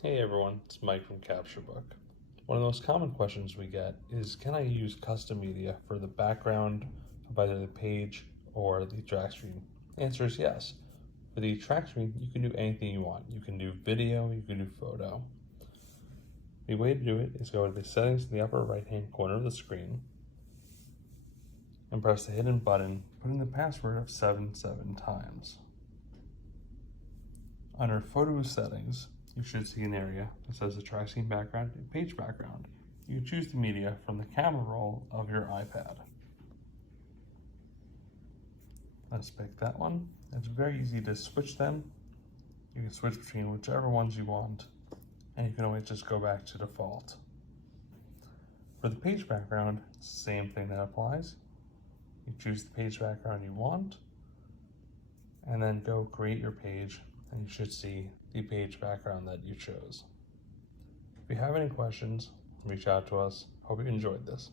Hey everyone, it's Mike from CaptureBook. One of the most common questions we get is, can I use custom media for the background of either the page or the track screen? The answer is yes. For the track screen, you can do anything you want. You can do video, you can do photo. The way to do it is go to the settings in the upper right hand corner of the screen and press the hidden button, put in the password of 77 times. Under photo settings, you should see an area that says the track screen background and page background. You can choose the media from the camera roll of your iPad. Let's pick that one. It's very easy to switch them. You can switch between whichever ones you want, and you can always just go back to default. For the page background, same thing that applies. You choose the page background you want, and then go create your page, and you should see the page background that you chose. If you have any questions, reach out to us. Hope you enjoyed this.